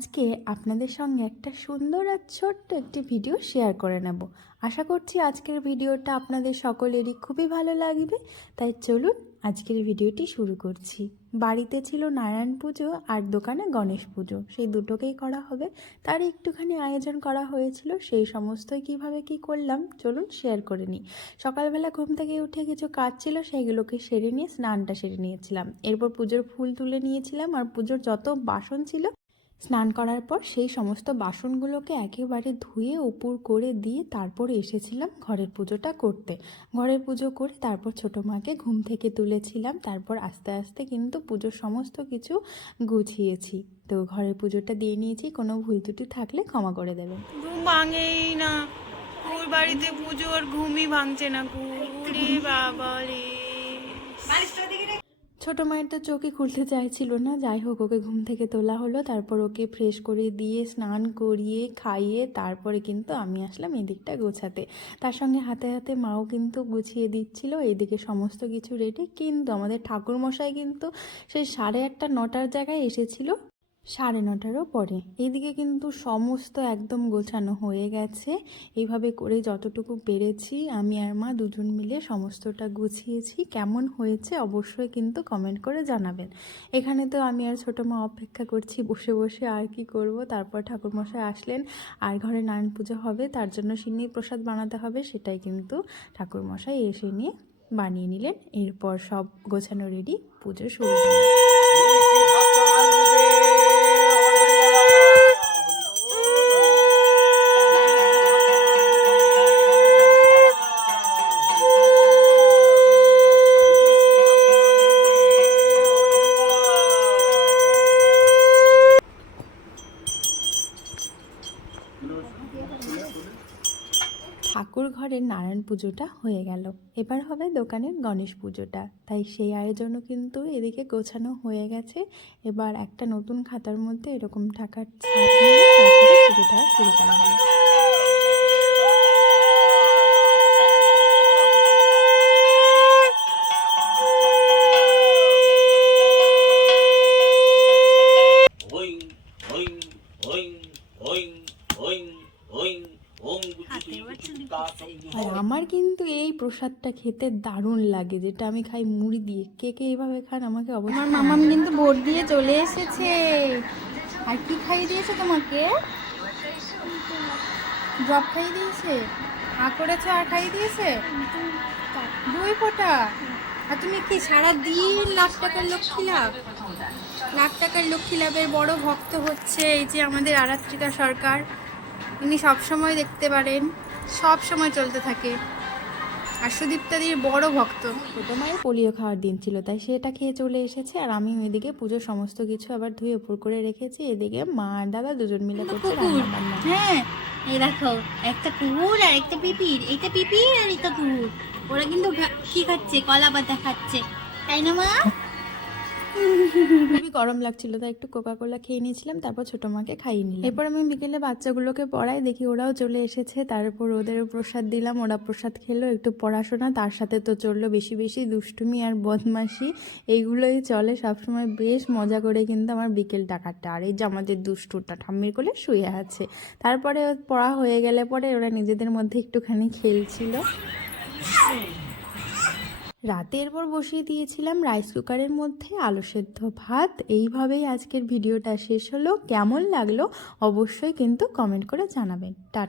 আজকে আপনাদের সঙ্গে একটা সুন্দর আর ছোট্ট একটি ভিডিও শেয়ার করে নেব। আশা করছি আজকের ভিডিওটা আপনাদের সকলেরই খুবই ভালো লাগবে। তাই চলুন আজকের ভিডিওটি শুরু করছি। বাড়িতে ছিল নারায়ণ পুজো আর দোকানে গণেশ পুজো, সেই দুটোকেই করা হবে, তার একটুখানি আয়োজন করা হয়েছিল। সেই সমস্তই কিভাবে কি করলাম চলুন শেয়ার করে নিই। সকালবেলা ঘুম থেকে উঠে কিছু কাজ ছিল, সেইগুলোকে সেরে নিয়ে স্নানটা সেরে নিয়েছিলাম। এরপর পুজোর ফুল তুলে নিয়েছিলাম আর পুজোর যত বাসন ছিল স্নান করার পর সেই সমস্ত বাসনগুলোকে একেবারে ধুয়ে উপুর করে দিয়ে তারপরে এসেছিলাম ঘরের পুজোটা করতে। ঘরের পুজো করে তারপর ছোটো মাকে ঘুম থেকে তুলেছিলাম। তারপর আস্তে আস্তে কিন্তু পুজোর সমস্ত কিছু গুছিয়েছি। তো ঘরের পুজোটা দিয়ে নিয়েছি, কোনো ভুল ত্রুটি থাকলে ক্ষমা করে দেবেন। ঘুম ভাঙেই না, ওর বাড়িতে পুজোর ঘুমই ভাঙছে না। কুড়ি বাবা রে, ছোটো মায়ের তো চোখই খুলতে চাইছিল না। যাই হোক, ওকে ঘুম থেকে তোলা হলো, তারপর ওকে ফ্রেশ করে দিয়ে স্নান করিয়ে খাইয়ে তারপরে কিন্তু আমি আসলাম এদিকটা গোছাতে। তার সঙ্গে হাতে হাতে মাও কিন্তু গুছিয়ে দিচ্ছিল এদিকে সমস্ত কিছু রেডি। কিন্তু আমাদের ঠাকুরমশাই কিন্তু সেই 8:30 9টার জায়গায় এসেছিল 9:30-ও পরে। এইদিকে কিন্তু সমস্ত একদম গোছানো হয়ে গেছে। এইভাবে করে যতটুকু পেরেছি আমি আর মা দুজন মিলে সমস্তটা গুছিয়েছি। কেমন হয়েছে অবশ্যই কিন্তু কমেন্ট করে জানাবেন। এখানে তো আমি আর ছোটো মা অপেক্ষা করছি বসে বসে, আর কি করব। তারপর ঠাকুরমশাই আসলেন আর ঘরে নারায়ণ পুজো হবে, তার জন্য সিন্নি প্রসাদ বানাতে হবে, সেটাই কিন্তু ঠাকুরমশাই এসে নিয়ে বানিয়ে নিলেন। এরপর সব গোছানো রেডি, পুজো শুরু হলো। ঠাকুর ঘরের নারায়ণ পুজোটা হয়ে গেল, এবার হবে দোকানের গণেশ পুজোটা। তাই সেই আয়োজনও কিন্তু এদিকে গোছানো হয়ে গেছে। এবার একটা নতুন খাতার মধ্যে এরকম টাকার ছাপ নিয়ে তারপরে পুজোটা শুরু করা হলো। আর আমার কিন্তু এই প্রসাদটা খেতে দারুণ লাগে, যেটা আমি খাই মুড়ি দিয়ে। কে কে এইভাবে খান আমাকে অবশ্যই। আমার মামাম কিন্তু ভোট দিয়ে চলে এসেছে। আর কি খাইয়ে দিয়েছে তোমাকে? ড্রপ খাইয়ে দিয়েছে, হা করেছে আর খাইয়ে দিয়েছে 2 ফোঁটা। আর তুমি কি সারাদিন লাখ টাকার লক্ষ্মী লাভ, লাখ টাকার লক্ষ্মী লাভের বড় ভক্ত হচ্ছে এই যে আমাদের আরাত্রিকা সরকার। উনি সবসময় দেখতে পারেন, সব সময় চলতে থাকে। আর সুদীপ্তাদির বড় ভক্ত। ছোটো মায়ের পোলিও খাওয়ার দিন ছিল, তাই সেটা খেয়ে চলে এসেছে। আর আমি ওইদিকে পুজোর সমস্ত কিছু আবার ধুয়ে উপর করে রেখেছি। এদিকে মা আর দাদা দুজন মিলে করছে রান্না বান্না। হ্যাঁ, এই দেখো, একটা কুকুর আর একটা পিপির। এইটা পিপির আর এটা কুকুর। ওরা কিন্তু কি খাচ্ছে? কলা পাতা খাচ্ছে, তাই না মা? খুবই গরম লাগছিল, তাই একটু কোকা-কোলা খেয়ে নিয়েছিলাম, তারপর ছোটো মাকে খাইয়ে নিলাম। এরপর আমি বিকেলে বাচ্চাগুলোকে পড়াই, দেখি ওরাও চলে এসেছে। তারপর ওদেরও প্রসাদ দিলাম, ওরা প্রসাদ খেলো, একটু পড়াশোনা, তার সাথে তো চললো বেশি বেশি দুষ্টুমি আর বদমাশি। এইগুলোই চলে সবসময়। বেশ মজা করে কিন্তু আমার বিকেলটা কাটে। আর এই যে আমাদের দুষ্টুটা ঠাম্মির কোলে শুয়ে আছে। তারপরে পড়া হয়ে গেলে পরে ওরা নিজেদের মধ্যে একটুখানি খেলছিল। রাতে এরপর বসিয়ে দিয়েছিলাম রাইস কুকারের মধ্যে আলু সেদ্ধ ভাত। এইভাবেই আজকের ভিডিওটা শেষ হলো। কেমন লাগলো অবশ্যই কিন্তু কমেন্ট করে জানাবেন। টাটা।